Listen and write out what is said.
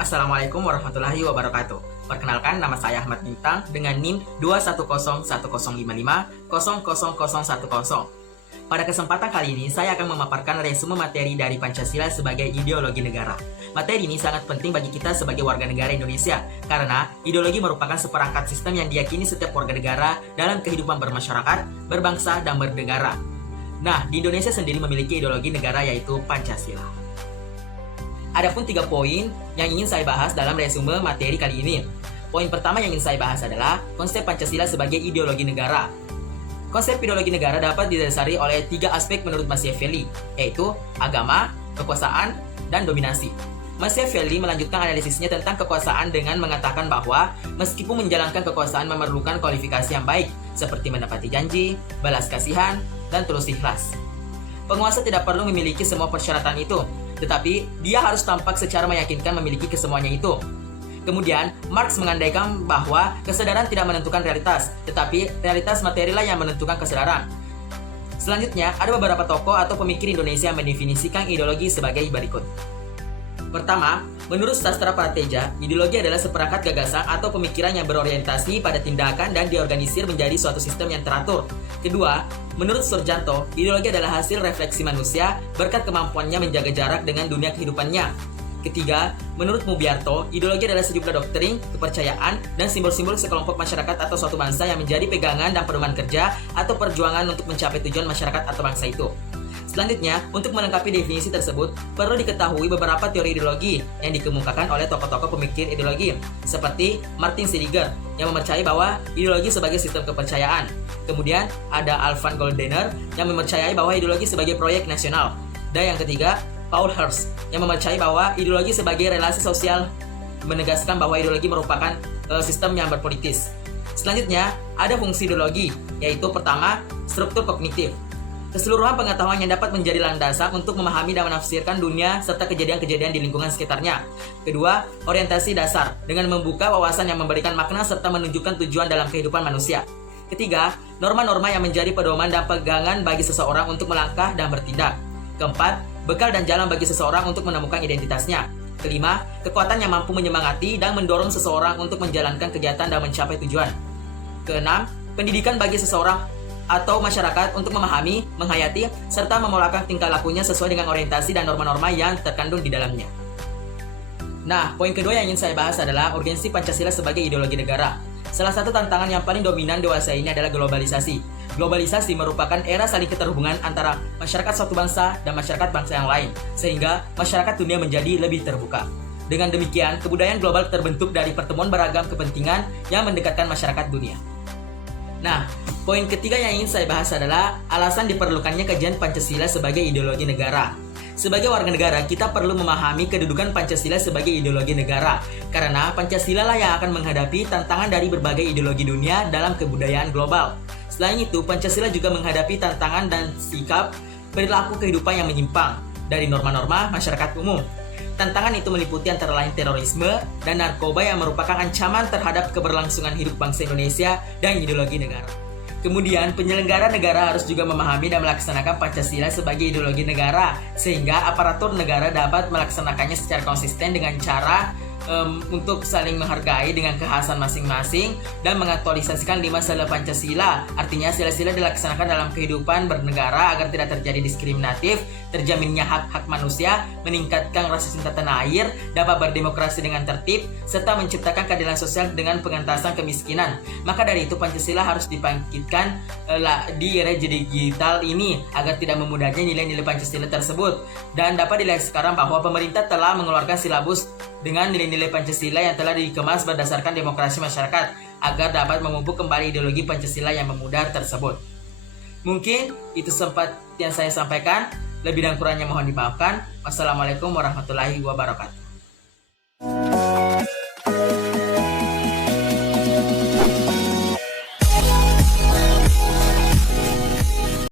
Assalamualaikum warahmatullahi wabarakatuh. Perkenalkan, nama saya Ahmad Bintang dengan NIM 2101055000010. Pada kesempatan kali ini, saya akan memaparkan resume materi dari Pancasila sebagai ideologi negara. Materi ini sangat penting bagi kita sebagai warga negara Indonesia, karena ideologi merupakan seperangkat sistem yang diyakini setiap warga negara dalam kehidupan bermasyarakat, berbangsa, dan bernegara. Nah, di Indonesia sendiri memiliki ideologi negara yaitu Pancasila. Adapun 3 poin yang ingin saya bahas dalam resume materi kali ini. Poin pertama yang ingin saya bahas adalah konsep Pancasila sebagai ideologi negara. Konsep ideologi negara dapat didasari oleh 3 aspek menurut Machiavelli, yaitu agama, kekuasaan, dan dominasi. Machiavelli melanjutkan analisisnya tentang kekuasaan dengan mengatakan bahwa meskipun menjalankan kekuasaan memerlukan kualifikasi yang baik, seperti menepati janji, balas kasihan, dan tulus ikhlas. Penguasa tidak perlu memiliki semua persyaratan itu, tetapi dia harus tampak secara meyakinkan memiliki kesemuanya itu. Kemudian, Marx mengandaikan bahwa kesadaran tidak menentukan realitas, tetapi realitas materilah yang menentukan kesadaran. Selanjutnya, ada beberapa tokoh atau pemikir Indonesia yang mendefinisikan ideologi sebagai berikut. Pertama, menurut Sastra Prateja, ideologi adalah seperangkat gagasan atau pemikiran yang berorientasi pada tindakan dan diorganisir menjadi suatu sistem yang teratur. Kedua, menurut Surjanto, ideologi adalah hasil refleksi manusia berkat kemampuannya menjaga jarak dengan dunia kehidupannya. Ketiga, menurut Mubiarto, ideologi adalah sejumlah doktrin, kepercayaan, dan simbol-simbol sekelompok masyarakat atau suatu bangsa yang menjadi pegangan dan pedoman kerja atau perjuangan untuk mencapai tujuan masyarakat atau bangsa itu. Selanjutnya, untuk melengkapi definisi tersebut, perlu diketahui beberapa teori ideologi yang dikemukakan oleh tokoh-tokoh pemikir ideologi, seperti Martin Heidegger yang mempercayai bahwa ideologi sebagai sistem kepercayaan. Kemudian, ada Alfred Goldner yang mempercayai bahwa ideologi sebagai proyek nasional. Dan yang ketiga, Paul Hirsch yang mempercayai bahwa ideologi sebagai relasi sosial, menegaskan bahwa ideologi merupakan sistem yang berpolitis. Selanjutnya, ada fungsi ideologi, yaitu pertama, struktur kognitif. Keseluruhan pengetahuan yang dapat menjadi landasan untuk memahami dan menafsirkan dunia serta kejadian-kejadian di lingkungan sekitarnya. Kedua, orientasi dasar dengan membuka wawasan yang memberikan makna serta menunjukkan tujuan dalam kehidupan manusia. Ketiga, norma-norma yang menjadi pedoman dan pegangan bagi seseorang untuk melangkah dan bertindak. Keempat, bekal dan jalan bagi seseorang untuk menemukan identitasnya. Kelima, kekuatan yang mampu menyemangati dan mendorong seseorang untuk menjalankan kegiatan dan mencapai tujuan. Keenam, pendidikan bagi seseorang atau masyarakat untuk memahami, menghayati, serta memolakan tingkah lakunya sesuai dengan orientasi dan norma-norma yang terkandung di dalamnya. Nah, poin kedua yang ingin saya bahas adalah urgensi Pancasila sebagai ideologi negara. Salah satu tantangan yang paling dominan dewasa ini adalah globalisasi. Globalisasi merupakan era saling keterhubungan antara masyarakat suatu bangsa dan masyarakat bangsa yang lain, sehingga masyarakat dunia menjadi lebih terbuka. Dengan demikian, kebudayaan global terbentuk dari pertemuan beragam kepentingan yang mendekatkan masyarakat dunia. Nah, poin ketiga yang ingin saya bahas adalah alasan diperlukannya kajian Pancasila sebagai ideologi negara. Sebagai warga negara, kita perlu memahami kedudukan Pancasila sebagai ideologi negara, karena Pancasila lah yang akan menghadapi tantangan dari berbagai ideologi dunia dalam kebudayaan global. Selain itu, Pancasila juga menghadapi tantangan dan sikap perilaku kehidupan yang menyimpang dari norma-norma masyarakat umum. Tantangan itu meliputi antara lain terorisme dan narkoba yang merupakan ancaman terhadap keberlangsungan hidup bangsa Indonesia dan ideologi negara. Kemudian, penyelenggara negara harus juga memahami dan melaksanakan Pancasila sebagai ideologi negara, sehingga aparatur negara dapat melaksanakannya secara konsisten dengan cara untuk saling menghargai dengan kekhasan masing-masing dan mengaktualisasikan 5 sila Pancasila. Artinya sila-sila dilaksanakan dalam kehidupan bernegara agar tidak terjadi diskriminatif, terjaminnya hak-hak manusia, meningkatkan rasa cinta tanah air, dapat berdemokrasi dengan tertib, serta menciptakan keadilan sosial dengan pengentasan kemiskinan. Maka dari itu Pancasila harus dibangkitkan di era digital ini agar tidak memudahnya nilai-nilai Pancasila tersebut. Dan dapat dilihat sekarang bahwa pemerintah telah mengeluarkan silabus dengan nilai-nilai Pancasila yang telah dikemas berdasarkan demokrasi masyarakat agar dapat memupuk kembali ideologi Pancasila yang memudar tersebut. Mungkin itu sempat yang saya sampaikan. Lebih dan kurangnya mohon dimaafkan. Wassalamualaikum warahmatullahi wabarakatuh.